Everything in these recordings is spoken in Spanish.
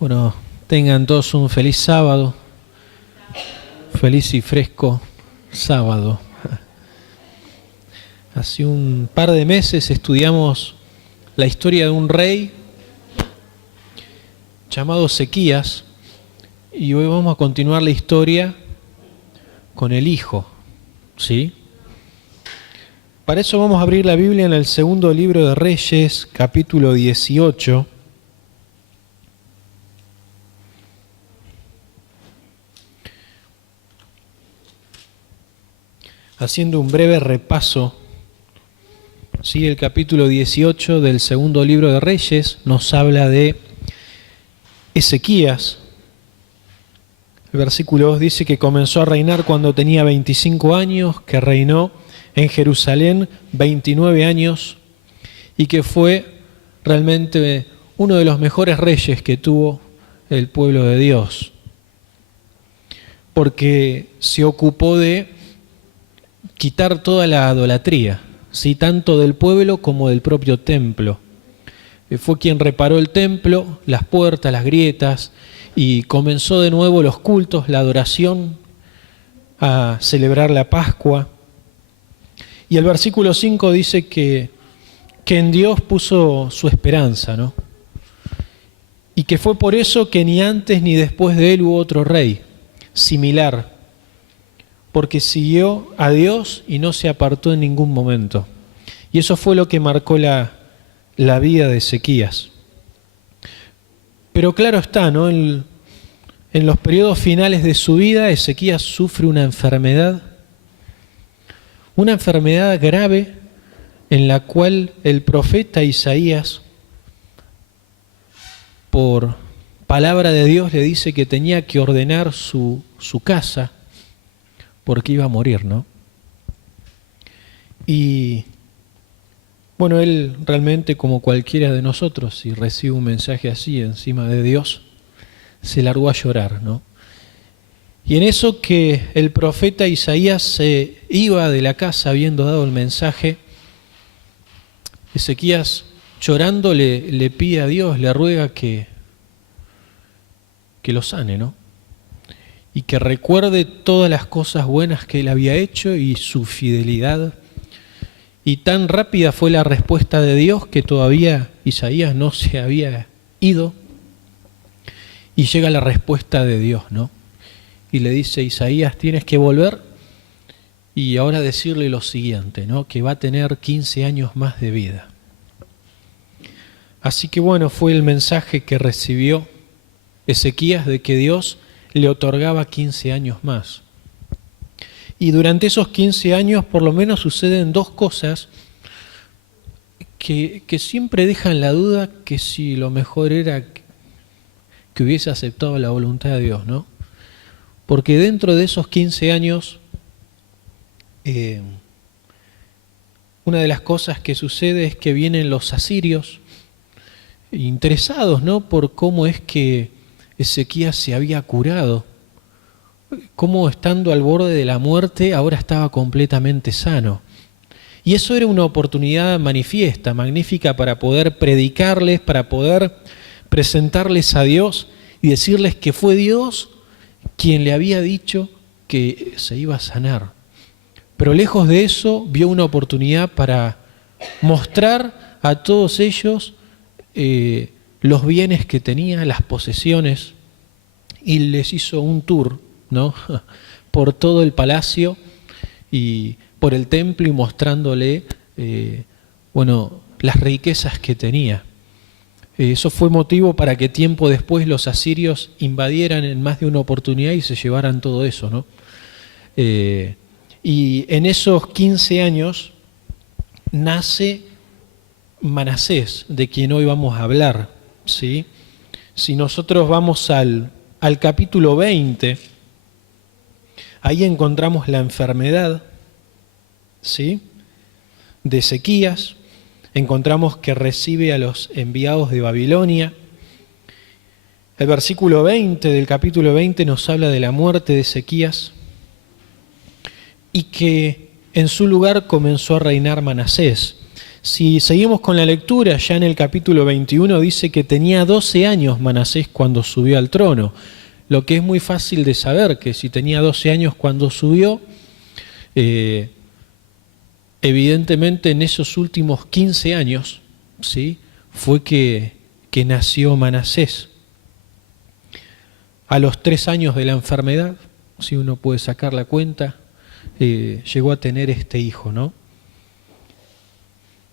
Bueno, tengan todos un feliz sábado, feliz y fresco sábado. Hace un par de meses estudiamos la historia de un rey llamado Ezequías y hoy vamos a continuar la historia con el hijo, ¿sí? Para eso vamos a abrir la Biblia en el segundo libro de Reyes, capítulo 18. Haciendo un breve repaso, sí, el capítulo 18 del segundo libro de Reyes nos habla de Ezequías. El versículo 2 dice que comenzó a reinar cuando tenía 25 años, que reinó en Jerusalén 29 años y que fue realmente uno de los mejores reyes que tuvo el pueblo de Dios, porque se ocupó de quitar toda la idolatría, ¿sí? Tanto del pueblo como del propio templo. Fue quien reparó el templo, las puertas, las grietas, y comenzó de nuevo los cultos, la adoración, a celebrar la Pascua. Y el versículo 5 dice que en Dios puso su esperanza, ¿no? Y que fue por eso que ni antes ni después de él hubo otro rey similar, porque siguió a Dios y no se apartó en ningún momento. Y eso fue lo que marcó la vida de Ezequías. Pero claro está, ¿no? En los periodos finales de su vida, Ezequías sufre una enfermedad grave en la cual el profeta Isaías, por palabra de Dios, le dice que tenía que ordenar su casa porque iba a morir, ¿no? Y bueno, él realmente, como cualquiera de nosotros, si recibe un mensaje así encima de Dios, se largó a llorar, ¿no? Y en eso que el profeta Isaías se iba de la casa habiendo dado el mensaje, Ezequías llorando le pide a Dios, le ruega que lo sane, ¿no? Y que recuerde todas las cosas buenas que él había hecho y su fidelidad. Y tan rápida fue la respuesta de Dios que todavía Isaías no se había ido. Y llega la respuesta de Dios, ¿no? Y le dice: Isaías, tienes que volver y ahora decirle lo siguiente, ¿no? Que va a tener 15 años más de vida. Así que bueno, fue el mensaje que recibió Ezequías de que Dios le otorgaba 15 años más. Y durante esos 15 años por lo menos suceden dos cosas que siempre dejan la duda que si lo mejor era que hubiese aceptado la voluntad de Dios, ¿no? Porque dentro de esos 15 años, una de las cosas que sucede es que vienen los asirios interesados, ¿no? Por cómo es que Ezequías se había curado, cómo estando al borde de la muerte ahora estaba completamente sano. Y eso era una oportunidad manifiesta, magnífica, para poder predicarles, para poder presentarles a Dios y decirles que fue Dios quien le había dicho que se iba a sanar. Pero lejos de eso, vio una oportunidad para mostrar a todos ellos los bienes que tenía, las posesiones, y les hizo un tour, ¿no? Por todo el palacio y por el templo y mostrándole, las riquezas que tenía. Eso fue motivo para que tiempo después los asirios invadieran en más de una oportunidad y se llevaran todo eso, ¿no? Y en esos 15 años nace Manasés, de quien hoy vamos a hablar, ¿sí? Si nosotros vamos al capítulo 20, ahí encontramos la enfermedad, ¿sí?, de Ezequías. Encontramos que recibe a los enviados de Babilonia. El versículo 20 del capítulo 20 nos habla de la muerte de Ezequías y que en su lugar comenzó a reinar Manasés. Si seguimos con la lectura, ya en el capítulo 21 dice que tenía 12 años Manasés cuando subió al trono, lo que es muy fácil de saber, que si tenía 12 años cuando subió, evidentemente en esos últimos 15 años, ¿sí?, fue que nació Manasés. A los 3 años de la enfermedad, si uno puede sacar la cuenta, llegó a tener este hijo, ¿no?,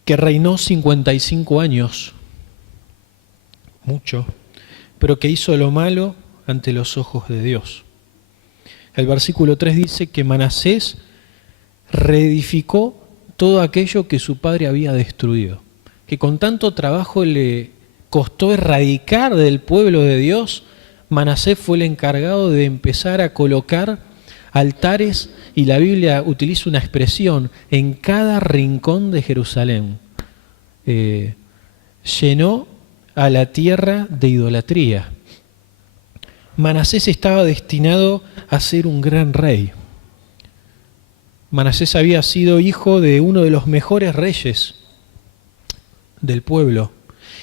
que reinó 55 años, mucho, pero que hizo lo malo ante los ojos de Dios. El versículo 3 dice que Manasés reedificó todo aquello que su padre había destruido, que con tanto trabajo le costó erradicar del pueblo de Dios. Manasés fue el encargado de empezar a colocar altares, y la Biblia utiliza una expresión, en cada rincón de Jerusalén. Llenó a la tierra de idolatría. Manasés estaba destinado a ser un gran rey. Manasés había sido hijo de uno de los mejores reyes del pueblo,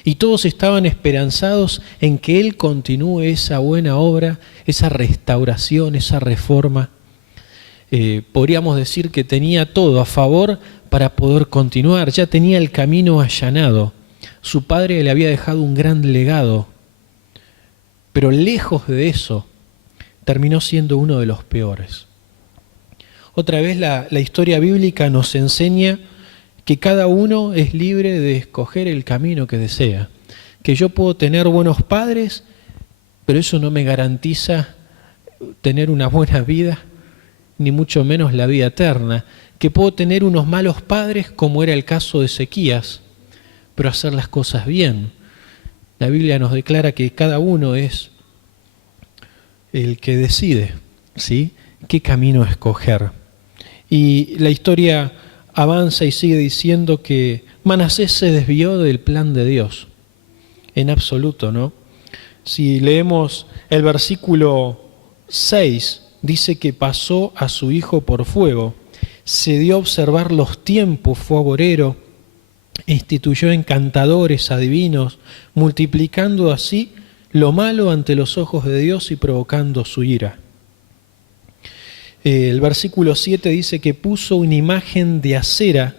y todos estaban esperanzados en que él continúe esa buena obra, esa restauración, esa reforma. Podríamos decir que tenía todo a favor para poder continuar, ya tenía el camino allanado. Su padre le había dejado un gran legado, pero lejos de eso, terminó siendo uno de los peores. Otra vez la historia bíblica nos enseña que cada uno es libre de escoger el camino que desea, que yo puedo tener buenos padres, pero eso no me garantiza tener una buena vida, ni mucho menos la vida eterna, que puedo tener unos malos padres, como era el caso de Ezequías, pero hacer las cosas bien. La Biblia nos declara que cada uno es el que decide, ¿sí?, qué camino escoger. Y la historia avanza y sigue diciendo que Manasés se desvió del plan de Dios, en absoluto, ¿no? Si leemos el versículo 6, dice que pasó a su hijo por fuego, se dio a observar los tiempos, fue agorero, instituyó encantadores, adivinos, multiplicando así lo malo ante los ojos de Dios y provocando su ira. El versículo 7 dice que puso una imagen de Acera,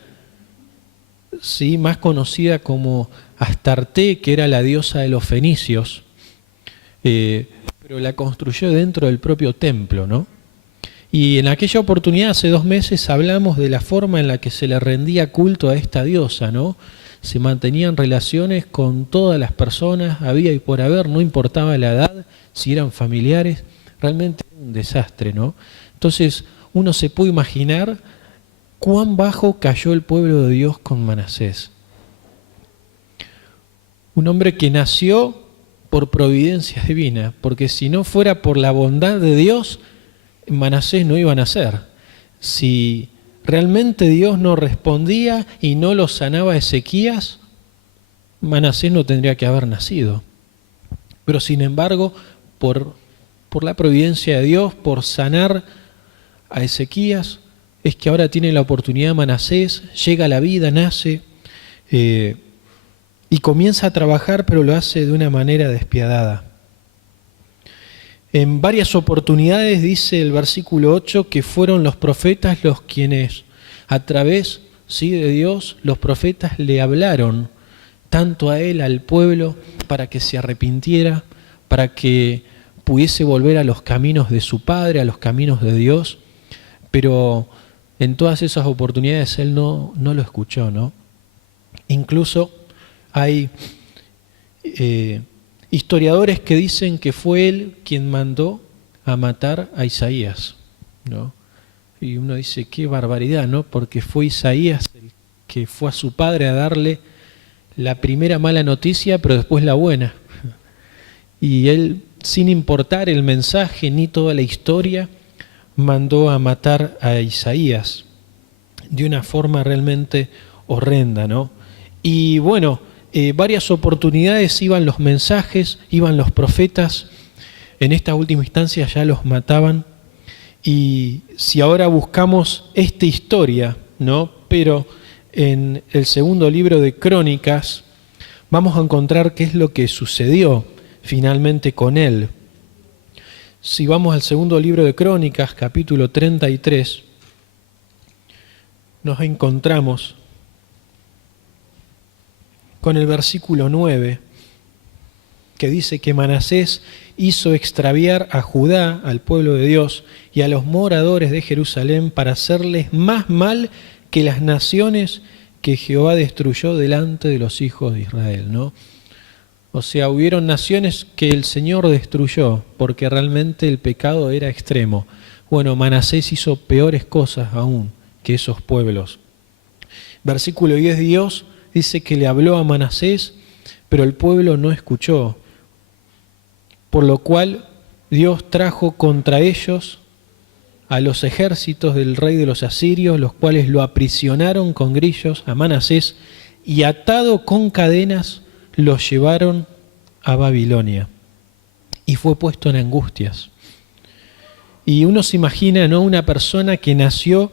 ¿sí?, más conocida como Astarte, que era la diosa de los fenicios, pero la construyó dentro del propio templo, ¿no? Y en aquella oportunidad, hace 2 meses, hablamos de la forma en la que se le rendía culto a esta diosa, ¿no? Se mantenían relaciones con todas las personas, había y por haber, no importaba la edad, si eran familiares, realmente era un desastre, ¿no? Entonces, uno se puede imaginar cuán bajo cayó el pueblo de Dios con Manasés. Un hombre que nació por providencia divina, porque si no fuera por la bondad de Dios, Manasés no iba a nacer. Si realmente Dios no respondía y no lo sanaba a Ezequías, Manasés no tendría que haber nacido. Pero sin embargo, por la providencia de Dios, por sanar a Ezequías, es que ahora tiene la oportunidad Manasés, llega a la vida, nace y comienza a trabajar, pero lo hace de una manera despiadada. En varias oportunidades dice el versículo 8 que fueron los profetas los quienes, a través, ¿sí?, de Dios, los profetas le hablaron tanto a él, al pueblo, para que se arrepintiera, para que pudiese volver a los caminos de su padre, a los caminos de Dios, pero en todas esas oportunidades él no lo escuchó, ¿no? Incluso hay historiadores que dicen que fue él quien mandó a matar a Isaías, ¿no? Y uno dice, qué barbaridad, ¿no? Porque fue Isaías el que fue a su padre a darle la primera mala noticia, pero después la buena. Y él, sin importar el mensaje ni toda la historia, mandó a matar a Isaías de una forma realmente horrenda, ¿no? Y bueno, varias oportunidades iban los mensajes, iban los profetas, en esta última instancia ya los mataban. Y si ahora buscamos esta historia, ¿no?, pero en el segundo libro de Crónicas, vamos a encontrar qué es lo que sucedió finalmente con él. Si vamos al segundo libro de Crónicas, capítulo 33, nos encontramos con el versículo 9, que dice que Manasés hizo extraviar a Judá, al pueblo de Dios, y a los moradores de Jerusalén para hacerles más mal que las naciones que Jehová destruyó delante de los hijos de Israel, ¿no? O sea, hubieron naciones que el Señor destruyó porque realmente el pecado era extremo. Bueno, Manasés hizo peores cosas aún que esos pueblos. Versículo 10, Dios dice que le habló a Manasés, pero el pueblo no escuchó. Por lo cual Dios trajo contra ellos a los ejércitos del rey de los asirios, los cuales lo aprisionaron con grillos a Manasés y atado con cadenas lo llevaron a Babilonia y fue puesto en angustias. Y uno se imagina, ¿no?, una persona que nació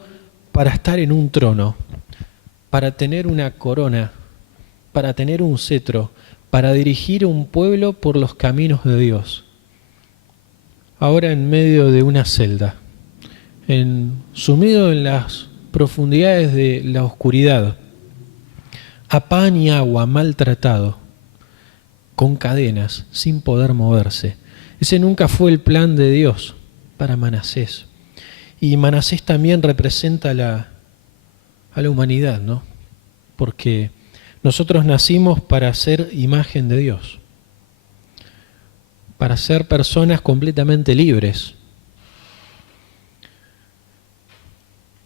para estar en un trono, para tener una corona, para tener un cetro, para dirigir un pueblo por los caminos de Dios. Ahora en medio de una celda, sumido en las profundidades de la oscuridad, a pan y agua, maltratado, con cadenas, sin poder moverse. Ese nunca fue el plan de Dios para Manasés. Y Manasés también representa a la humanidad, ¿no? Porque nosotros nacimos para ser imagen de Dios, para ser personas completamente libres.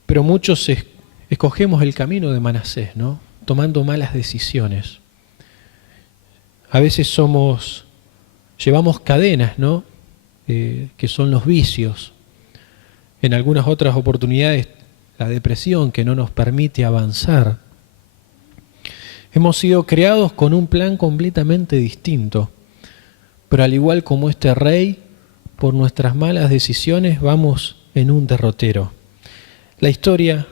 Pero muchos escogemos el camino de Manasés, ¿no?, tomando malas decisiones. A veces llevamos cadenas, ¿no?, que son los vicios. En algunas otras oportunidades, la depresión que no nos permite avanzar. Hemos sido creados con un plan completamente distinto, pero al igual como este rey, por nuestras malas decisiones vamos en un derrotero. La historia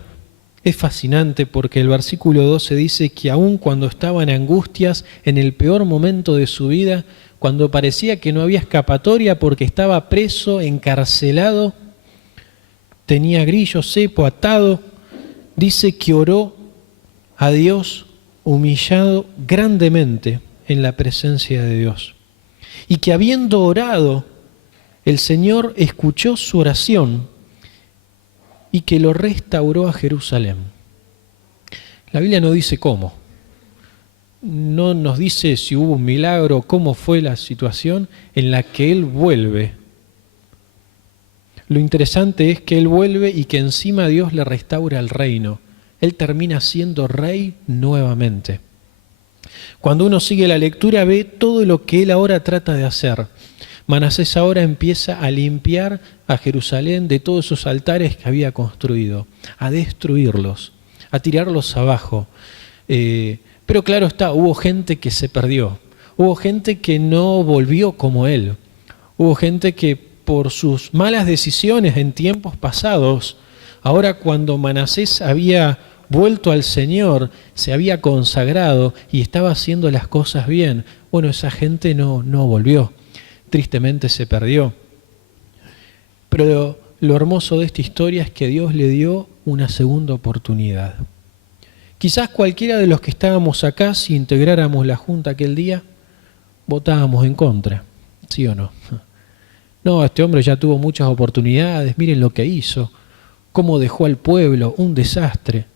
es fascinante porque el versículo 12 dice que aun cuando estaba en angustias, en el peor momento de su vida, cuando parecía que no había escapatoria porque estaba preso, encarcelado, tenía grillo, cepo, atado, dice que oró a Dios humillado grandemente en la presencia de Dios. Y que habiendo orado, el Señor escuchó su oración y que lo restauró a Jerusalén. La Biblia no dice cómo. No nos dice si hubo un milagro, cómo fue la situación en la que Él vuelve. Lo interesante es que Él vuelve y que encima Dios le restaura el reino. Él termina siendo rey nuevamente. Cuando uno sigue la lectura ve todo lo que Él ahora trata de hacer. Manasés ahora empieza a limpiar a Jerusalén de todos esos altares que había construido, a destruirlos, a tirarlos abajo. Pero claro está, hubo gente que se perdió, hubo gente que no volvió como él, hubo gente que por sus malas decisiones en tiempos pasados, ahora cuando Manasés había vuelto al Señor, se había consagrado y estaba haciendo las cosas bien, bueno, esa gente no volvió. Tristemente se perdió. Pero lo hermoso de esta historia es que Dios le dio una segunda oportunidad. Quizás cualquiera de los que estábamos acá, si integráramos la junta aquel día, votábamos en contra, ¿sí o no? No, este hombre ya tuvo muchas oportunidades, miren lo que hizo, cómo dejó al pueblo, un desastre.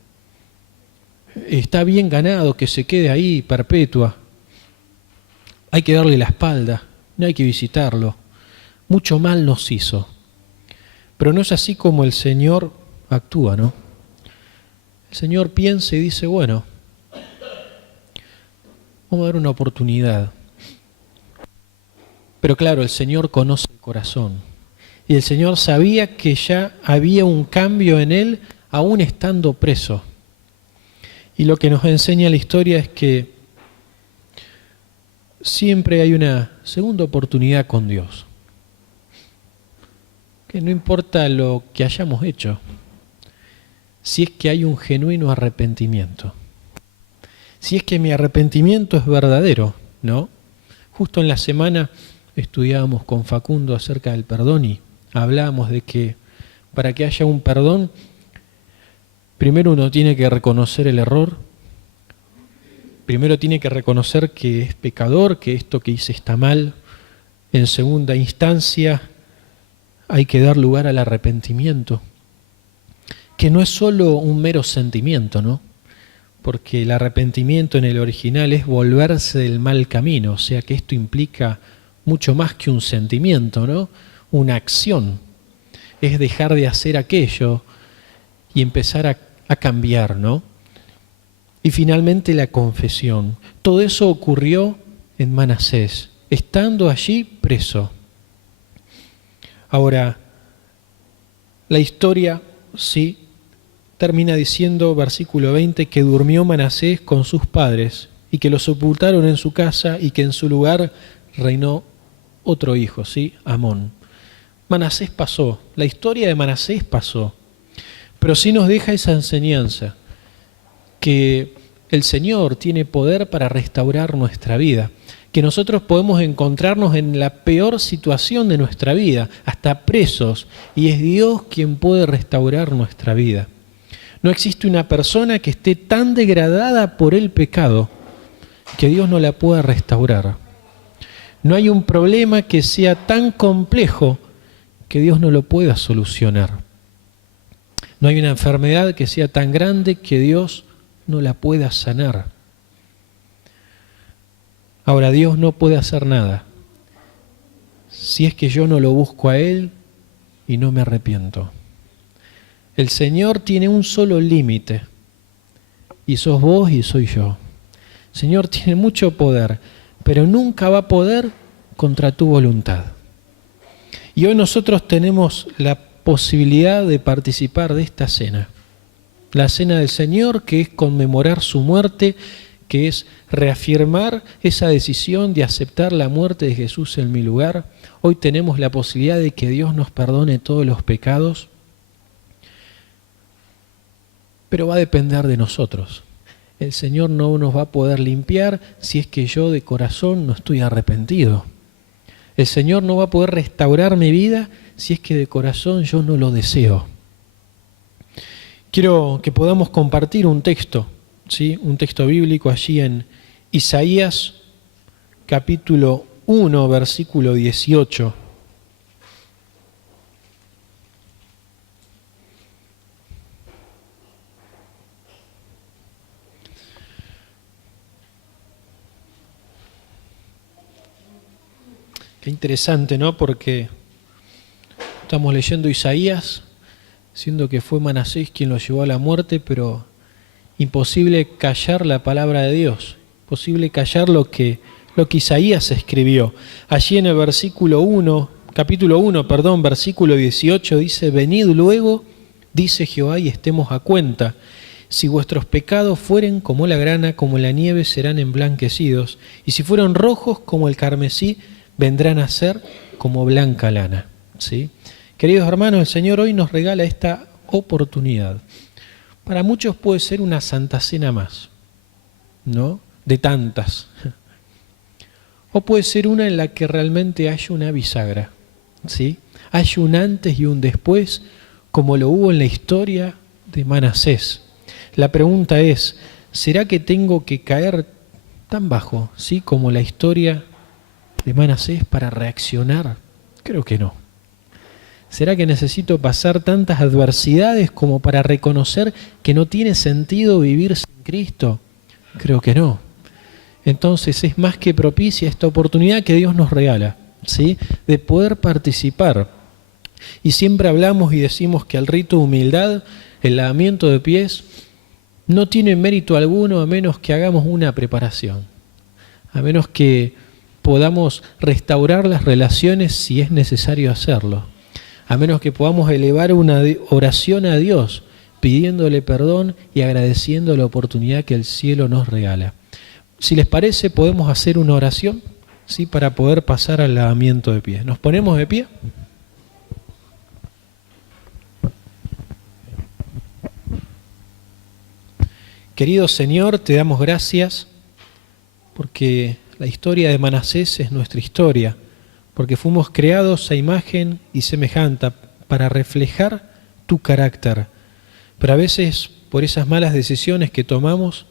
Está bien ganado que se quede ahí perpetua. Hay que darle la espalda. No hay que visitarlo. Mucho mal nos hizo. Pero no es así como el Señor actúa, ¿no? El Señor piensa y dice, bueno, vamos a dar una oportunidad. Pero claro, el Señor conoce el corazón. Y el Señor sabía que ya había un cambio en él, aún estando preso. Y lo que nos enseña la historia es que siempre hay una segunda oportunidad con Dios. Que no importa lo que hayamos hecho, si es que hay un genuino arrepentimiento. Si es que mi arrepentimiento es verdadero, ¿no? Justo en la semana estudiábamos con Facundo acerca del perdón y hablábamos de que para que haya un perdón, primero uno tiene que reconocer el error, primero tiene que reconocer que es pecador, que esto que hice está mal. En segunda instancia, hay que dar lugar al arrepentimiento, que no es solo un mero sentimiento, ¿no? Porque el arrepentimiento en el original es volverse del mal camino, o sea que esto implica mucho más que un sentimiento, ¿no? Una acción. Es dejar de hacer aquello y empezar a cambiar, ¿no? Y finalmente la confesión. Todo eso ocurrió en Manasés, estando allí preso. Ahora, la historia, sí, termina diciendo, versículo 20, que durmió Manasés con sus padres y que lo sepultaron en su casa y que en su lugar reinó otro hijo, ¿sí? Amón. Manasés pasó, la historia de Manasés pasó, pero sí nos deja esa enseñanza, que el Señor tiene poder para restaurar nuestra vida, que nosotros podemos encontrarnos en la peor situación de nuestra vida, hasta presos, y es Dios quien puede restaurar nuestra vida. No existe una persona que esté tan degradada por el pecado que Dios no la pueda restaurar. No hay un problema que sea tan complejo que Dios no lo pueda solucionar. No hay una enfermedad que sea tan grande que Dios no la pueda sanar. Ahora, Dios no puede hacer nada si es que yo no lo busco a Él y no me arrepiento. El Señor tiene un solo límite, y sos vos y soy yo. El Señor tiene mucho poder, pero nunca va a poder contra tu voluntad. Y hoy nosotros tenemos la posibilidad de participar de esta cena. La cena del Señor, que es conmemorar su muerte, que es reafirmar esa decisión de aceptar la muerte de Jesús en mi lugar. Hoy tenemos la posibilidad de que Dios nos perdone todos los pecados, pero va a depender de nosotros. El Señor no nos va a poder limpiar si es que yo de corazón no estoy arrepentido. El Señor no va a poder restaurar mi vida si es que de corazón yo no lo deseo. Quiero que podamos compartir un texto, ¿sí? Un texto bíblico allí en Isaías capítulo 1, versículo 18. Qué interesante, ¿no? Porque estamos leyendo Isaías, siendo que fue Manasés quien lo llevó a la muerte, pero imposible callar la palabra de Dios, imposible callar lo que Isaías escribió. Allí en el versículo 1, capítulo 1, versículo 18 dice: venid luego, dice Jehová, y estemos a cuenta. Si vuestros pecados fueren como la grana, como la nieve, serán emblanquecidos, y si fueron rojos como el carmesí, vendrán a ser como blanca lana. ¿Sí? Queridos hermanos, el Señor hoy nos regala esta oportunidad. Para muchos puede ser una santa cena más, ¿no? De tantas. O puede ser una en la que realmente haya una bisagra, ¿sí? Hay un antes y un después, como lo hubo en la historia de Manasés. La pregunta es, ¿será que tengo que caer tan bajo, ¿sí? como la historia de Manasés para reaccionar? Creo que no. ¿Será que necesito pasar tantas adversidades como para reconocer que no tiene sentido vivir sin Cristo? Creo que no. Entonces es más que propicia esta oportunidad que Dios nos regala, ¿sí? De poder participar. Y siempre hablamos y decimos que el rito de humildad, el lavamiento de pies, no tiene mérito alguno a menos que hagamos una preparación, a menos que podamos restaurar las relaciones si es necesario hacerlo, a menos que podamos elevar una oración a Dios pidiéndole perdón y agradeciendo la oportunidad que el cielo nos regala. Si les parece, podemos hacer una oración, ¿sí? Para poder pasar al lavamiento de pies. ¿Nos ponemos de pie? Querido Señor, te damos gracias porque la historia de Manasés es nuestra historia, porque fuimos creados a imagen y semejanza para reflejar tu carácter. Pero a veces, por esas malas decisiones que tomamos,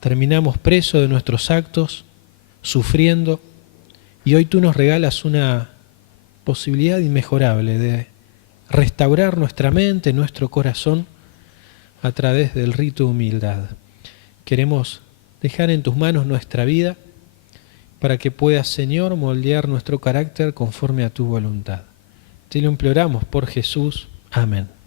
terminamos presos de nuestros actos, sufriendo, y hoy tú nos regalas una posibilidad inmejorable de restaurar nuestra mente, nuestro corazón, a través del rito de humildad. Queremos dejar en tus manos nuestra vida para que puedas, Señor, moldear nuestro carácter conforme a tu voluntad. Te lo imploramos por Jesús. Amén.